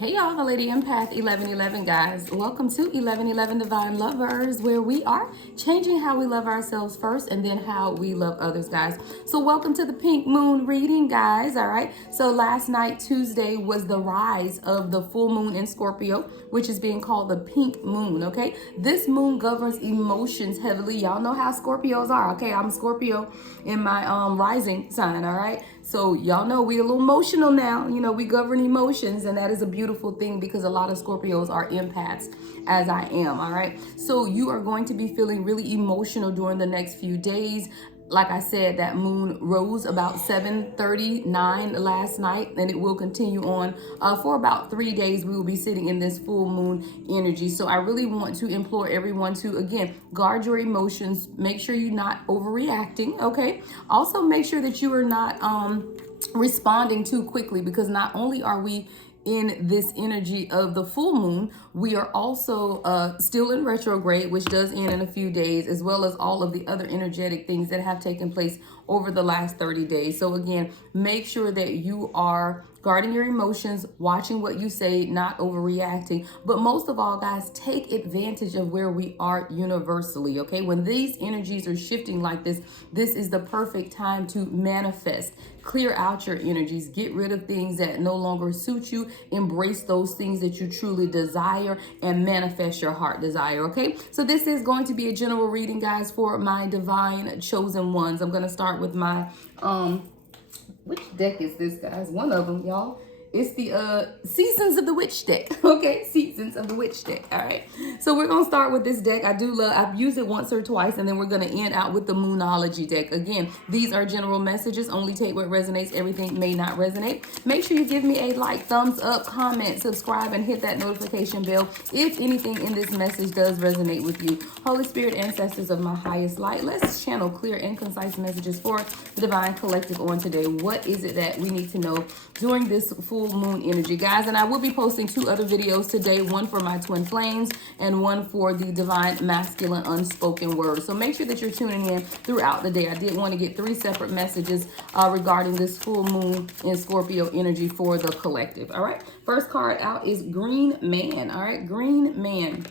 Hey y'all, the Lady Empath 1111 guys. Welcome to 1111 Divine Lovers, where we are changing how we love ourselves first and then how we love others, guys. So welcome to the Pink Moon reading, guys. All right. So last night, Tuesday, was the rise of the full moon in Scorpio, which is being called the pink moon. Okay. This moon governs emotions heavily. Y'all know how Scorpios are. Okay. I'm Scorpio in my rising sign. All right. So y'all know we a little emotional now. You know, we govern emotions, and that is a beautiful thing because a lot of Scorpios are empaths, as I am. All right. So you are going to be feeling really emotional during the next few days. Like I said, that moon rose about 7:39 last night, and it will continue on for about 3 days. We will be sitting in this full moon energy. So I really want to implore everyone to, again, guard your emotions. Make sure you're not overreacting, okay? Also, make sure that you are not responding too quickly, because not only are we in this energy of the full moon, we are also still in retrograde, which does end in a few days, as well as all of the other energetic things that have taken place over the last 30 days. So again, make sure that you are guarding your emotions, watching what you say, not overreacting. But most of all, guys, take advantage of where we are universally, okay? When these energies are shifting like this is the perfect time to manifest. Clear out your energies, get rid of things that no longer suit you, embrace those things that you truly desire, and manifest your heart desire, okay? So this is going to be a general reading, guys, for my divine chosen ones. I'm going to start with my which deck is this, guys? One of them, y'all. It's the Seasons of the Witch deck. Okay, Seasons of the Witch deck. All right. So we're going to start with this deck. I've used it once or twice, and then we're going to end out with the Moonology deck. Again, these are general messages. Only take what resonates. Everything may not resonate. Make sure you give me a like, thumbs up, comment, subscribe, and hit that notification bell if anything in this message does resonate with you. Holy Spirit, ancestors of my highest light, let's channel clear and concise messages for the Divine Collective on today. What is it that we need to know during this full moon energy, guys? And I will be posting 2 other videos today, one for my twin flames and one for the divine masculine unspoken word. So make sure that you're tuning in throughout the day. I did want to get 3 separate messages regarding this full moon in Scorpio energy for the collective. All right, first card out is Green Man. All right, Green Man.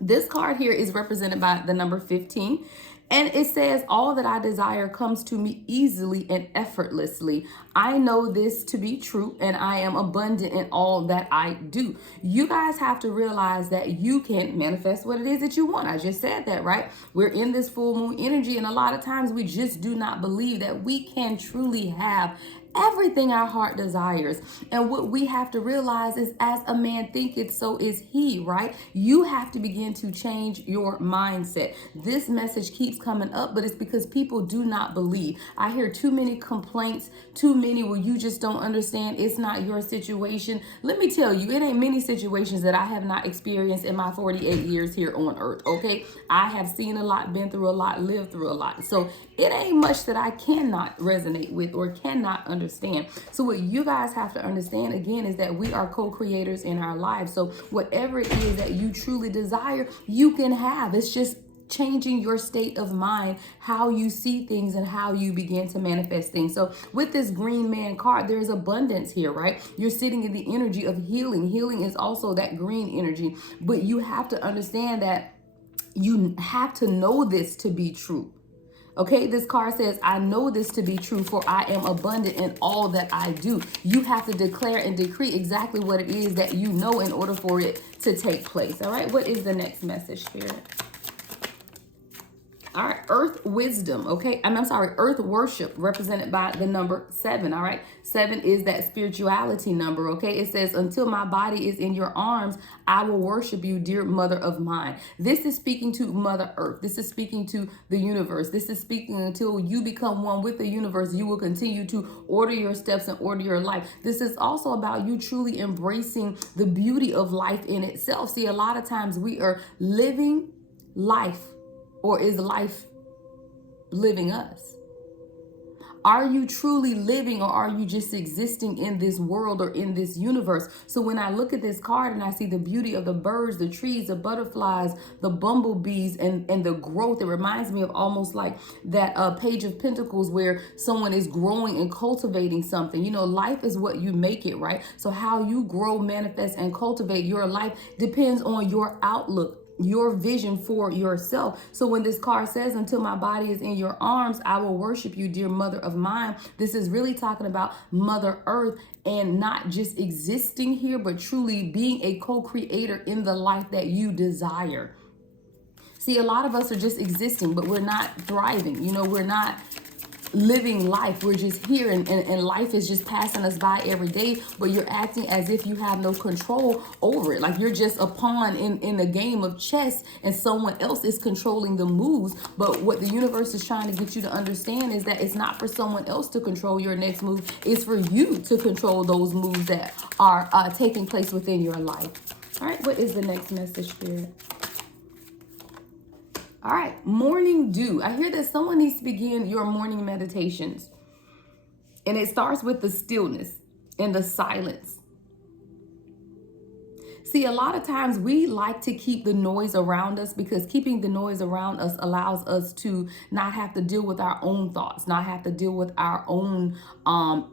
This card here is represented by the number 15. And it says, all that I desire comes to me easily and effortlessly. I know this to be true, and I am abundant in all that I do. You guys have to realize that you can manifest what it is that you want. I just said that, right? We're in this full moon energy, and a lot of times we just do not believe that we can truly have everything our heart desires. And what we have to realize is, as a man thinketh, so is he, right? You have to begin to change your mindset. This message keeps coming up, but it's because people do not believe. I hear too many complaints, too many where you just don't understand. It's not your situation. Let me tell you, it ain't many situations that I have not experienced in my 48 years here on earth, okay? I have seen a lot, been through a lot, lived through a lot. So it ain't much that I cannot resonate with or cannot understand. So what you guys have to understand, again, is that we are co-creators in our lives. So whatever it is that you truly desire, you can have. It's just changing your state of mind, how you see things and how you begin to manifest things. So with this Green Man card, there's abundance here, right? You're sitting in the energy of healing. Healing is also that green energy, but you have to understand that you have to know this to be true. Okay, this card says, I know this to be true, for I am abundant in all that I do. You have to declare and decree exactly what it is that you know in order for it to take place. All right, what is the next message, Spirit? All right, Earth Wisdom, okay? I'm sorry, Earth Worship, represented by the number 7, all right? 7 is that spirituality number, okay? It says, until my body is in your arms, I will worship you, dear mother of mine. This is speaking to Mother Earth. This is speaking to the universe. This is speaking until you become one with the universe. You will continue to order your steps and order your life. This is also about you truly embracing the beauty of life in itself. See, a lot of times we are living life, or is life living us? Are you truly living, or are you just existing in this world or in this universe? So when I look at this card and I see the beauty of the birds, the trees, the butterflies, the bumblebees, and the growth, it reminds me of almost like that Page of Pentacles where someone is growing and cultivating something. You know, life is what you make it, right? So how you grow, manifest, and cultivate your life depends on your outlook, your vision for yourself. So when this card says, until my body is in your arms, I will worship you, dear mother of mine, this is really talking about Mother Earth, and not just existing here, but truly being a co-creator in the life that you desire. See, a lot of us are just existing, but we're not thriving. You know, we're not living life. We're just here, and life is just passing us by every day, but you're acting as if you have no control over it. Like you're just a pawn in a game of chess, and someone else is controlling the moves. But what the universe is trying to get you to understand is that it's not for someone else to control your next move. It's for you to control those moves that are taking place within your life. All right, what is the next message, Spirit? All right, morning dew. I hear that someone needs to begin your morning meditations. And it starts with the stillness and the silence. See, a lot of times we like to keep the noise around us, because keeping the noise around us allows us to not have to deal with our own thoughts, not have to deal with our own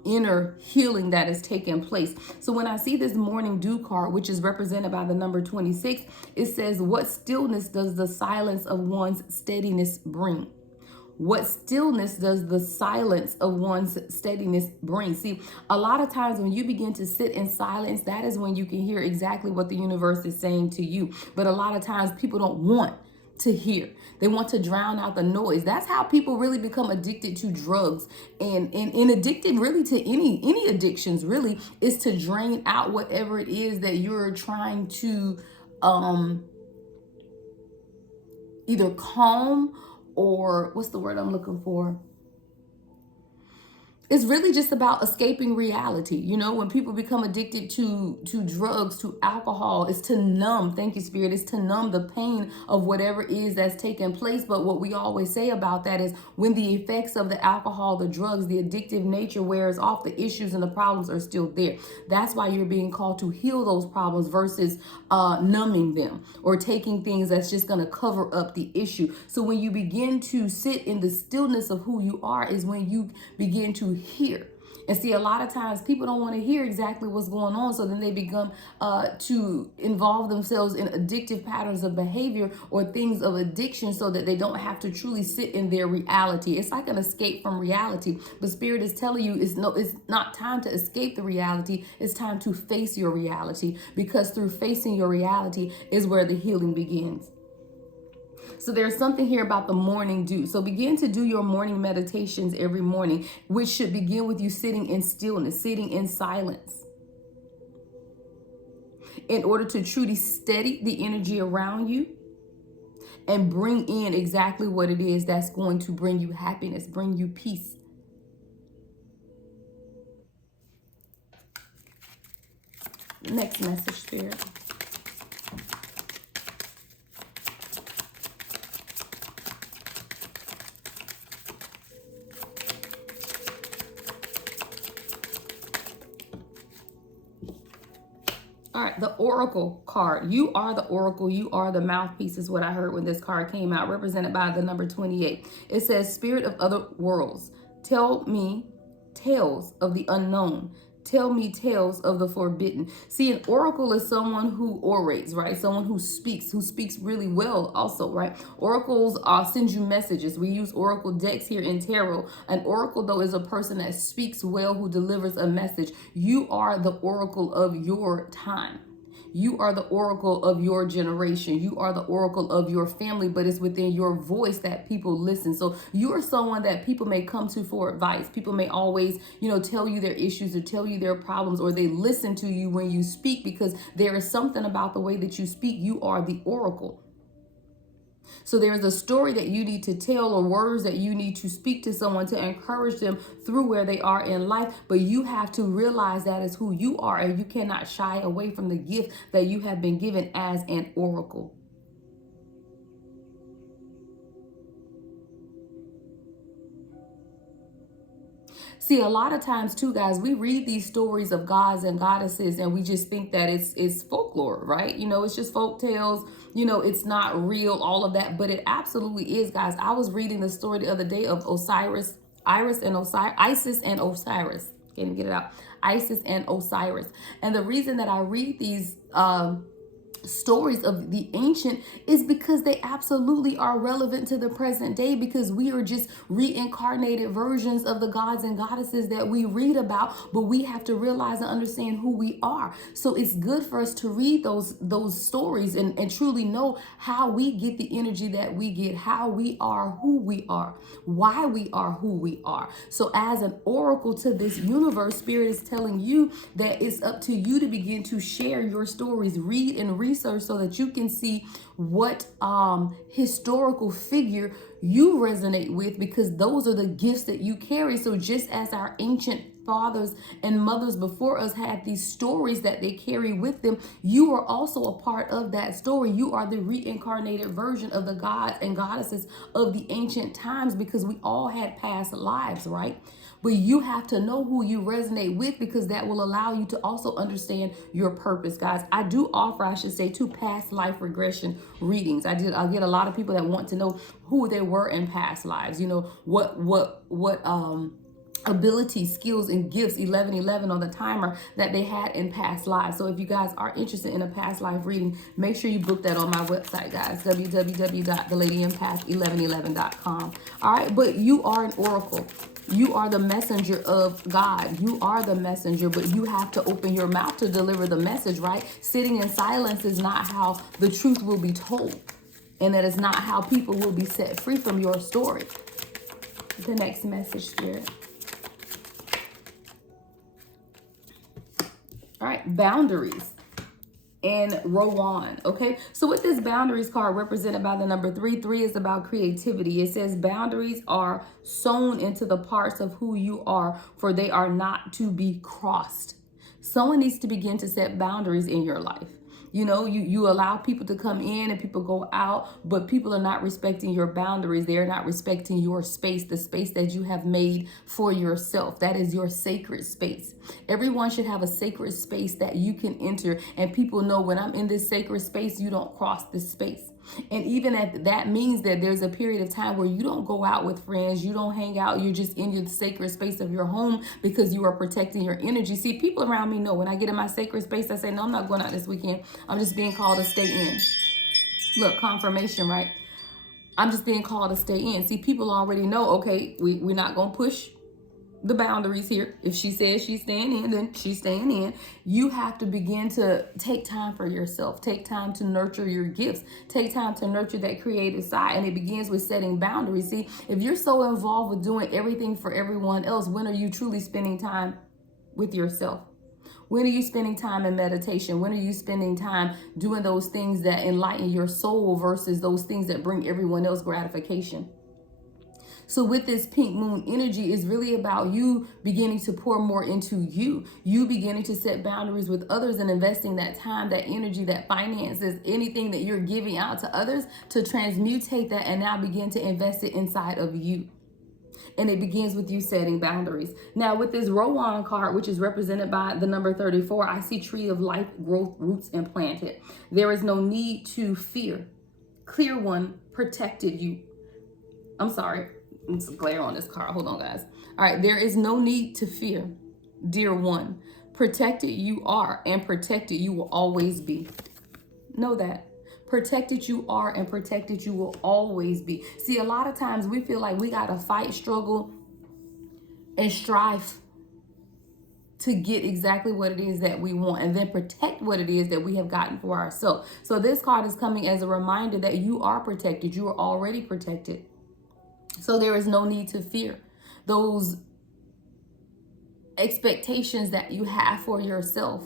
inner healing that is taking place. So when I see this morning dew card, which is represented by the number 26, it says, what stillness does the silence of one's steadiness bring? What stillness does the silence of one's steadiness bring? See, a lot of times when you begin to sit in silence, that is when you can hear exactly what the universe is saying to you. But a lot of times people don't want to hear. They want to drown out the noise. That's how people really become addicted to drugs, and addicted really to any addictions really, is to drain out whatever it is that you're trying to either calm, or what's the word I'm looking for? It's really just about escaping reality. You know, when people become addicted to drugs, to alcohol, it's to numb, thank you, Spirit, it's to numb the pain of whatever is that's taking place. But what we always say about that is when the effects of the alcohol, the drugs, the addictive nature wears off, the issues and the problems are still there. That's why you're being called to heal those problems versus numbing them or taking things that's just going to cover up the issue. So when you begin to sit in the stillness of who you are is when you begin to hear. And see, a lot of times people don't want to hear exactly what's going on, so then they become to involve themselves in addictive patterns of behavior or things of addiction, so that they don't have to truly sit in their reality. It's like an escape from reality. But Spirit is telling you it's not time to escape the reality. It's time to face your reality, because through facing your reality is where the healing begins. So there's something here about the morning dew. So begin to do your morning meditations every morning, which should begin with you sitting in stillness, sitting in silence, in order to truly steady the energy around you and bring in exactly what it is that's going to bring you happiness, bring you peace. Next message, Spirit. All right, the Oracle card. You are the Oracle. You are the mouthpiece is what I heard when this card came out, represented by the number 28. It says, Spirit of other worlds, tell me tales of the unknown. Tell me tales of the forbidden. See, an oracle is someone who orates, right? Someone who speaks really well also, right? Oracles send you messages. We use oracle decks here in tarot. An oracle, though, is a person that speaks well, who delivers a message. You are the oracle of your time. You are the oracle of your generation. You are the oracle of your family, but it's within your voice that people listen. So you are someone that people may come to for advice. People may always, tell you their issues or tell you their problems, or they listen to you when you speak, because there is something about the way that you speak. You are the oracle. So there's a story that you need to tell, or words that you need to speak to someone to encourage them through where they are in life. But you have to realize that is who you are, and you cannot shy away from the gift that you have been given as an oracle. See, a lot of times too, guys, we read these stories of gods and goddesses and we just think that it's folklore, right? You know, it's just folk tales, you know, it's not real, all of that, but it absolutely is, guys. I was reading the story the other day of Isis and Osiris. Can't even get it out. Isis and Osiris. And the reason that I read these stories of the ancient is because they absolutely are relevant to the present day, because we are just reincarnated versions of the gods and goddesses that we read about, but we have to realize and understand who we are. So it's good for us to read those stories and truly know how we get the energy that we get, how we are who we are, why we are who we are. So as an oracle to this universe, Spirit is telling you that it's up to you to begin to share your stories, read and research, so that you can see what historical figure you resonate with, because those are the gifts that you carry. So just as our ancient fathers and mothers before us had these stories that they carry with them, you are also a part of that story. You are the reincarnated version of the gods and goddesses of the ancient times, because we all had past lives, right? But you have to know who you resonate with, because that will allow you to also understand your purpose, guys. I do offer, I should say, 2 past life regression readings. I get a lot of people that want to know who they were in past lives. You know, what abilities, skills, and gifts, 1111 on the timer, that they had in past lives. So if you guys are interested in a past life reading, make sure you book that on my website, guys, www.theladyempath1111.com. All right, but you are an oracle. You are the messenger of God. You are the messenger, but you have to open your mouth to deliver the message, right? Sitting in silence is not how the truth will be told, and that is not how people will be set free from your story. The next message, Spirit. All right, boundaries and Rowan. Okay, so with this boundaries card represented by the number 3, 3 is about creativity. It says boundaries are sewn into the parts of who you are, for they are not to be crossed. Someone needs to begin to set boundaries in your life. You know, you allow people to come in and people go out, but people are not respecting your boundaries. They're not respecting your space, the space that you have made for yourself. That is your sacred space. Everyone should have a sacred space that you can enter, and people know, when I'm in this sacred space, you don't cross this space. And even that means that there's a period of time where you don't go out with friends, you don't hang out, you're just in your sacred space of your home, because you are protecting your energy. See, people around me know when I get in my sacred space, I say, no, I'm not going out this weekend. I'm just being called to stay in. Look, confirmation, right? I'm just being called to stay in. See, people already know, okay, we're not going to push the boundaries here. If she says she's staying in, then she's staying in. You have to begin to take time for yourself. Take time to nurture your gifts. Take time to nurture that creative side. And it begins with setting boundaries. See, if you're so involved with doing everything for everyone else, when are you truly spending time with yourself? When are you spending time in meditation? When are you spending time doing those things that enlighten your soul versus those things that bring everyone else gratification? So with this pink moon energy, is really about you beginning to pour more into you. You beginning to set boundaries with others and investing that time, that energy, that finances, anything that you're giving out to others, to transmutate that and now begin to invest it inside of you. And it begins with you setting boundaries. Now with this Rowan card, which is represented by the number 34, I see tree of life, growth, roots implanted. There is no need to fear. Clear one protected you. I'm sorry. It's a glare on this card. Hold on, guys. All right. There is no need to fear, dear one. Protected you are, and protected you will always be. Know that. Protected you are, and protected you will always be. See, a lot of times we feel like we got to fight, struggle, and strive to get exactly what it is that we want, and then protect what it is that we have gotten for ourselves. So this card is coming as a reminder that you are protected. You are already protected. So there is no need to fear. Those expectations that you have for yourself,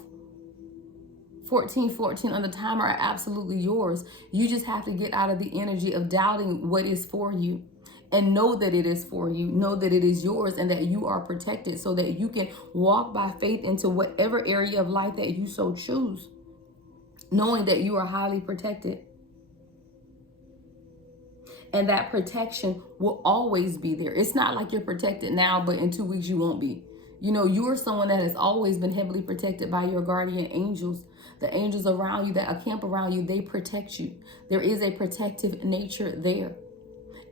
1414 on the timer, are absolutely yours. You just have to get out of the energy of doubting what is for you, and know that it is for you. Know that it is yours, and that you are protected, so that you can walk by faith into whatever area of life that you so choose, knowing that you are highly protected. And that protection will always be there. It's not like you're protected now, but in 2 weeks you won't be. You know, you're someone that has always been heavily protected by your guardian angels. The angels around you that camp around you, they protect you. There is a protective nature there.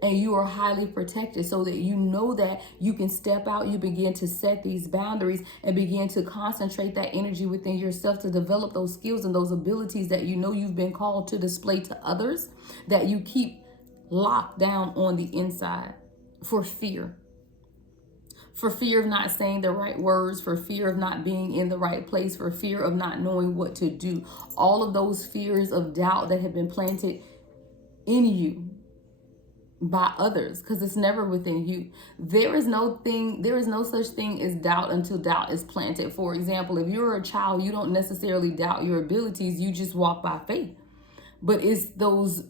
And you are highly protected so that you know that you can step out, you begin to set these boundaries and begin to concentrate that energy within yourself to develop those skills and those abilities that you know you've been called to display to others, that you keep locked down on the inside for fear. For fear of not saying the right words, for fear of not being in the right place, for fear of not knowing what to do. All of those fears of doubt that have been planted in you by others, because it's never within you. There is no such thing as doubt until doubt is planted. For example, if you're a child, you don't necessarily doubt your abilities, you just walk by faith. But it's those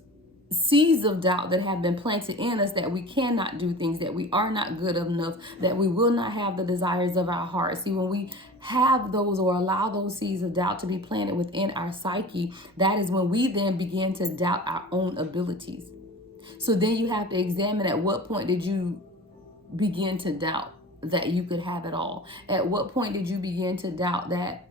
seeds of doubt that have been planted in us that we cannot do things, that we are not good enough, that we will not have the desires of our heart. See, when we have those or allow those seeds of doubt to be planted within our psyche, that is when we then begin to doubt our own abilities. So then you have to examine, at what point did you begin to doubt that you could have it all? At what point did you begin to doubt that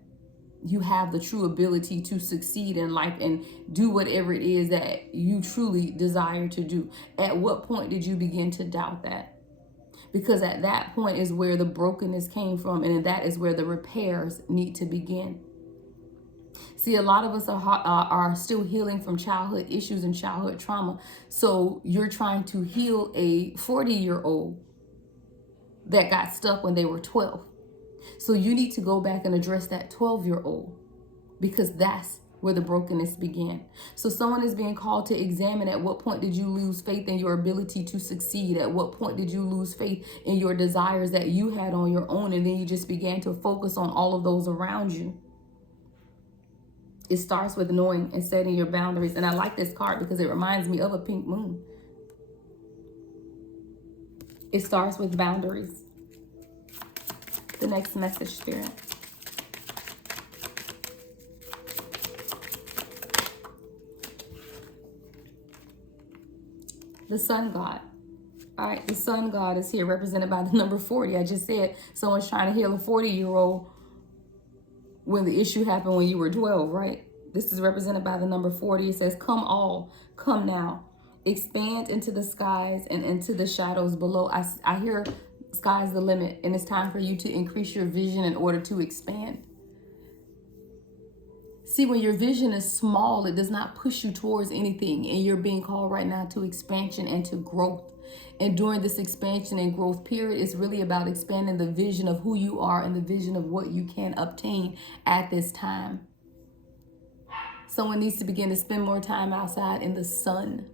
you have the true ability to succeed in life and do whatever it is that you truly desire to do? At what point did you begin to doubt that? Because at that point is where the brokenness came from, and that is where the repairs need to begin. See, a lot of us are still healing from childhood issues and childhood trauma. So you're trying to heal a 40-year-old that got stuck when they were 12. So you need to go back and address that 12-year-old, because that's where the brokenness began. So someone is being called to examine, at what point did you lose faith in your ability to succeed? At what point did you lose faith in your desires that you had on your own, and then you just began to focus on all of those around you? It starts with knowing and setting your boundaries. And I like this card because it reminds me of a pink moon. It starts with boundaries. The next message, Spirit. The Sun God. All right, the Sun God is here, represented by the number 40. I just said someone's trying to heal a 40-year-old when the issue happened when you were 12, right? This is represented by the number 40. It says, come all, come now. Expand into the skies and into the shadows below. I hear sky's the limit, and it's time for you to increase your vision in order to expand. See, when your vision is small, it does not push you towards anything, and you're being called right now to expansion and to growth. And during this expansion and growth period, it's really about expanding the vision of who you are and the vision of what you can obtain at this time. Someone needs to begin to spend more time outside in the sun.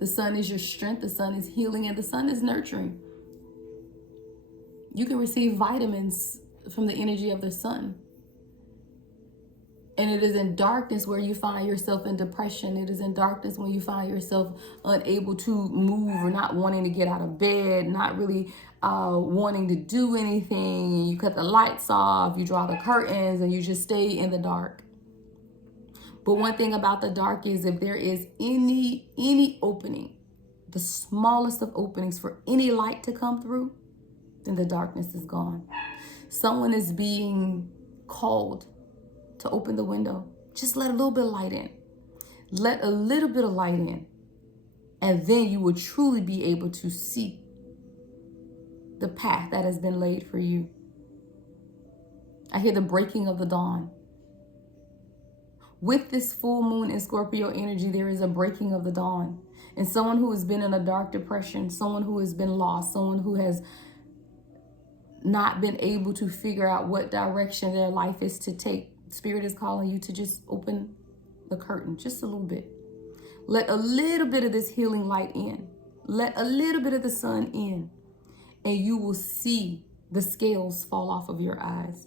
The sun is your strength, the sun is healing, and the sun is nurturing. You can receive vitamins from the energy of the sun. And it is in darkness where you find yourself in depression. It is in darkness when you find yourself unable to move or not wanting to get out of bed, not really wanting to do anything. You cut the lights off, you draw the curtains, and you just stay in the dark. But one thing about the dark is, if there is any opening, the smallest of openings for any light to come through, then the darkness is gone. Someone is being called to open the window. Just let a little bit of light in. Let a little bit of light in. And then you will truly be able to see the path that has been laid for you. I hear the breaking of the dawn. With this full moon in Scorpio energy, there is a breaking of the dawn. And someone who has been in a dark depression, someone who has been lost, someone who has not been able to figure out what direction their life is to take, Spirit is calling you to just open the curtain just a little bit. Let a little bit of this healing light in. Let a little bit of the sun in. And you will see the scales fall off of your eyes.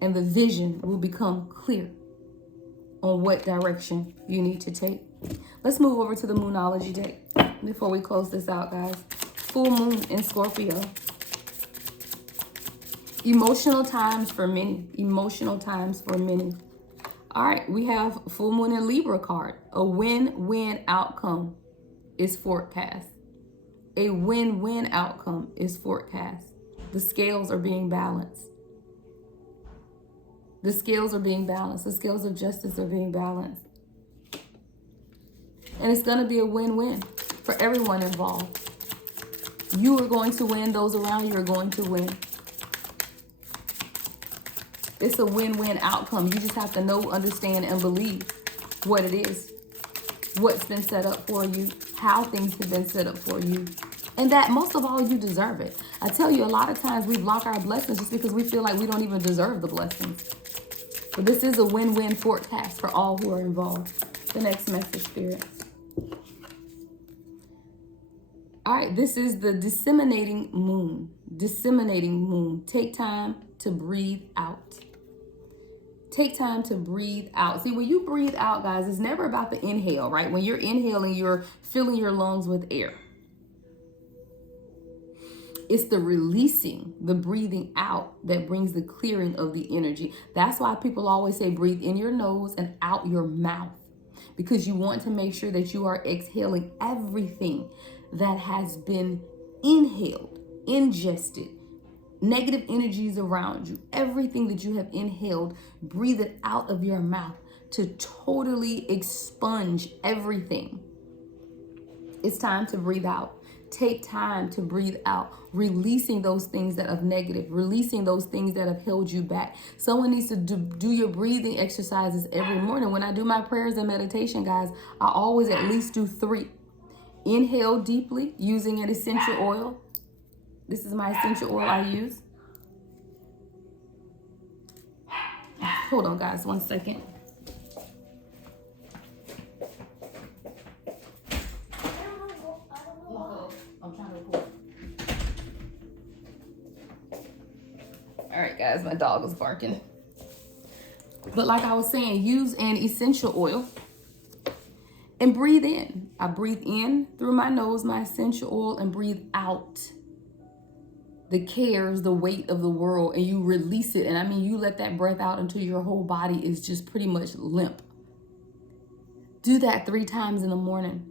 And the vision will become clear on what direction you need to take. Let's move over to the Moonology deck before we close this out, guys. Full moon in Scorpio. Emotional times for many. Emotional times for many. All right, we have full moon in Libra card. A win-win outcome is forecast. A win-win outcome is forecast. The scales are being balanced. The scales are being balanced. The scales of justice are being balanced. And it's going to be a win-win for everyone involved. You are going to win. Those around you are going to win. It's a win-win outcome. You just have to know, understand, and believe what it is. What's been set up for you. How things have been set up for you. And that most of all, you deserve it. I tell you, a lot of times we block our blessings just because we feel like we don't even deserve the blessings. But this is a win-win forecast for all who are involved. The next message, Spirit. All right, this is the disseminating moon. Disseminating moon. Take time to breathe out. Take time to breathe out. See, when you breathe out, guys, it's never about the inhale, right? When you're inhaling, you're filling your lungs with air. It's the releasing, the breathing out that brings the clearing of the energy. That's why people always say breathe in your nose and out your mouth, because you want to make sure that you are exhaling everything that has been inhaled, ingested, negative energies around you, everything that you have inhaled, breathe it out of your mouth to totally expunge everything. It's time to breathe out. Take time to breathe out, releasing those things that are negative, releasing those things that have held you back. Someone needs to do your breathing exercises every morning. When I do my prayers and meditation, guys, I always at least do 3. Inhale deeply using an essential oil. This is my essential oil I use. Hold on, guys, 1 second. I'm trying to record. All right, guys, my dog is barking. But like I was saying, use an essential oil and breathe in. I breathe in through my nose, my essential oil, and breathe out the cares, the weight of the world, and you release it. And I mean, you let that breath out until your whole body is just pretty much limp. Do that 3 times in the morning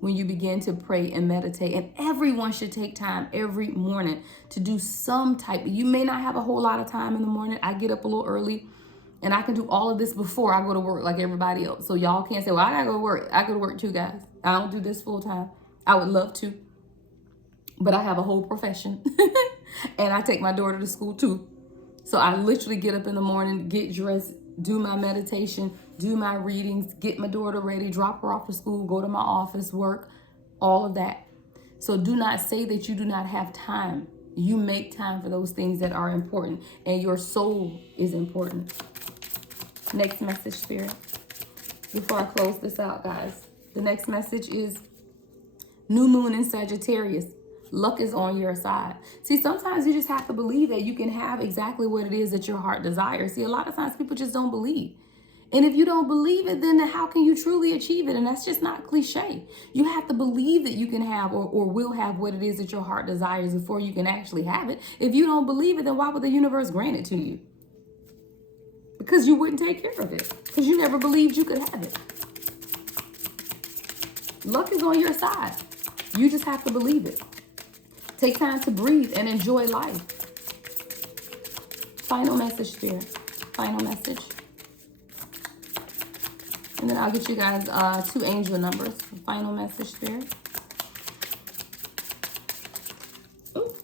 when you begin to pray and meditate. And everyone should take time every morning to do some type. You may not have a whole lot of time in the morning. I get up a little early and I can do all of this before I go to work like everybody else. So y'all can't say, well, I gotta go to work. I go to work too, guys. I don't do this full time. I would love to, but I have a whole profession and I take my daughter to school too. So I literally get up in the morning, get dressed, do my meditation, do my readings, get my daughter ready, drop her off to school, go to my office, work, all of that. So do not say that you do not have time. You make time for those things that are important, and your soul is important. Next message, Spirit. Before I close this out, guys, the next message is new moon in Sagittarius. Luck is on your side. See, sometimes you just have to believe that you can have exactly what it is that your heart desires. See, a lot of times people just don't believe. And if you don't believe it, then how can you truly achieve it? And that's just not cliche. You have to believe that you can have or will have what it is that your heart desires before you can actually have it. If you don't believe it, then why would the universe grant it to you? Because you wouldn't take care of it. Because you never believed you could have it. Luck is on your side. You just have to believe it. Take time to breathe and enjoy life. Final message, Spirit. Final message. And then I'll get you guys 2 angel numbers. Final message, Spirit. Ooh.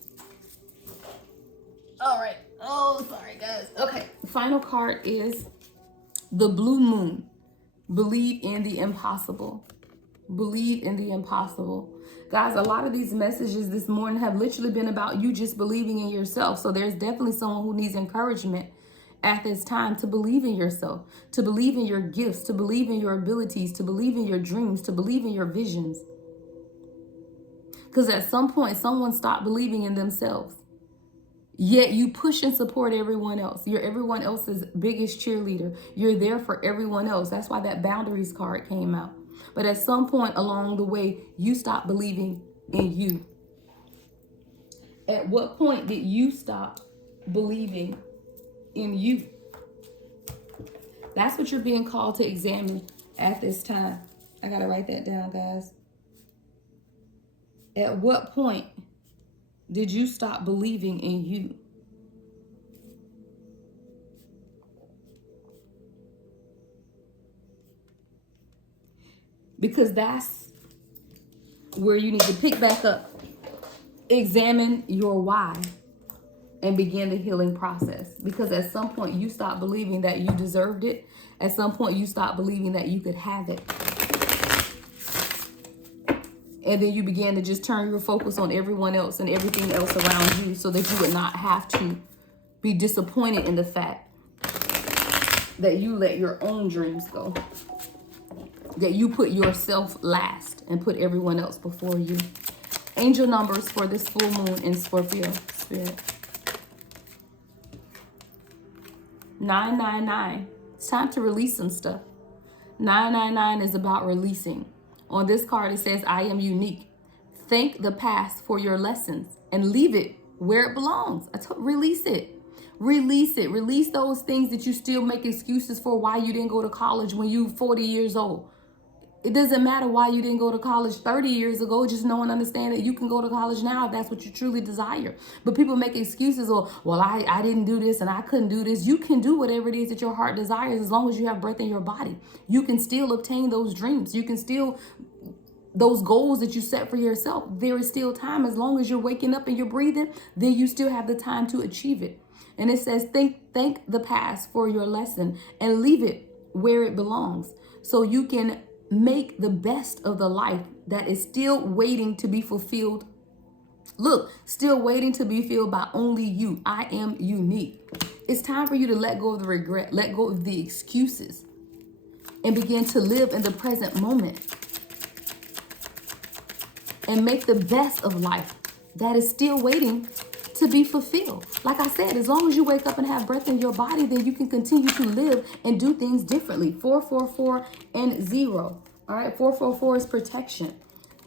All right. Oh, sorry, guys. Okay. The final card is the blue moon. Believe in the impossible. Believe in the impossible. Guys, a lot of these messages this morning have literally been about you just believing in yourself. So there's definitely someone who needs encouragement at this time to believe in yourself, to believe in your gifts, to believe in your abilities, to believe in your dreams, to believe in your visions. Because at some point, someone stopped believing in themselves. Yet you push and support everyone else. You're everyone else's biggest cheerleader. You're there for everyone else. That's why that boundaries card came out. But at some point along the way, you stop believing in you. At what point did you stop believing in you? That's what you're being called to examine at this time. I gotta write that down, guys. At what point did you stop believing in you? Because that's where you need to pick back up, examine your why, and begin the healing process. Because at some point you stop believing that you deserved it. At some point you stop believing that you could have it. And then you began to just turn your focus on everyone else and everything else around you so that you would not have to be disappointed in the fact that you let your own dreams go. That you put yourself last and put everyone else before you. Angel numbers for this full moon in Scorpio spirit. 999. It's time to release some stuff. 999 is about releasing. On this card, it says, I am unique. Thank the past for your lessons and leave it where it belongs. Release it. Release it. Release those things that you still make excuses for why you didn't go to college when you 40 years old. It doesn't matter why you didn't go to college 30 years ago. Just know and understand that you can go to college now if that's what you truly desire. But people make excuses or, well, I didn't do this and I couldn't do this. You can do whatever it is that your heart desires as long as you have breath in your body. You can still obtain those dreams. You can still, those goals that you set for yourself, there is still time. As long as you're waking up and you're breathing, then you still have the time to achieve it. And it says, thank the past for your lesson and leave it where it belongs so you can make the best of the life that is still waiting to be fulfilled. Look, still waiting to be filled by only you. I am unique. It's time for you to let go of the regret, let go of the excuses, and begin to live in the present moment and make the best of life that is still waiting to be fulfilled. Like I said, as long as you wake up and have breath in your body, then you can continue to live and do things differently. 444 and 0. All right, 444 is protection.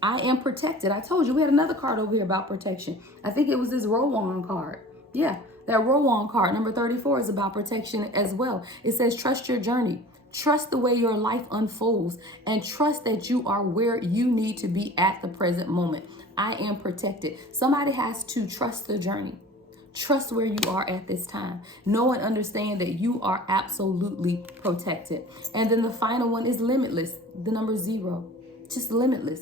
I am protected. I told you we had another card over here about protection. I think it was this Rowan card. Yeah, that Rowan card, number 34, is about protection as well. It says, trust your journey. Trust the way your life unfolds and trust that you are where you need to be at the present moment. I am protected. Somebody has to trust the journey. Trust where you are at this time. Know and understand that you are absolutely protected. And then the final one is limitless, the number 0. Just limitless.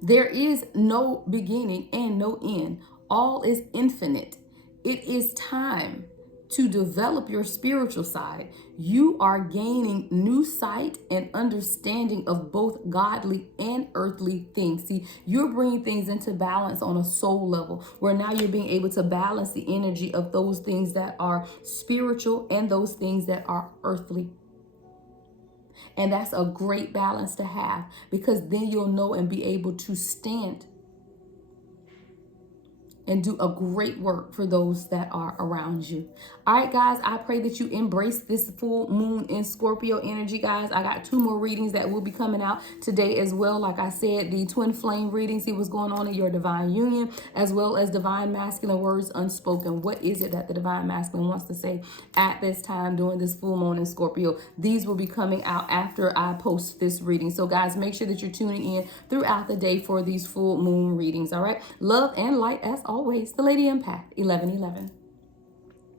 There is no beginning and no end. All is infinite. It is time to develop your spiritual side. You are gaining new sight and understanding of both godly and earthly things. See, you're bringing things into balance on a soul level, where now you're being able to balance the energy of those things that are spiritual and those things that are earthly. And that's a great balance to have, because then you'll know and be able to stand and do a great work for those that are around you. All right, guys, I pray that you embrace this full moon in Scorpio energy, guys. I got 2 more readings that will be coming out today as well. Like I said, the twin flame reading, see what's going on in your divine union, as well as divine masculine words unspoken. What is it that the divine masculine wants to say at this time during this full moon in Scorpio? These will be coming out after I post this reading. So guys, make sure that you're tuning in throughout the day for these full moon readings. All right, love and light as always. The Lady Empath 1111.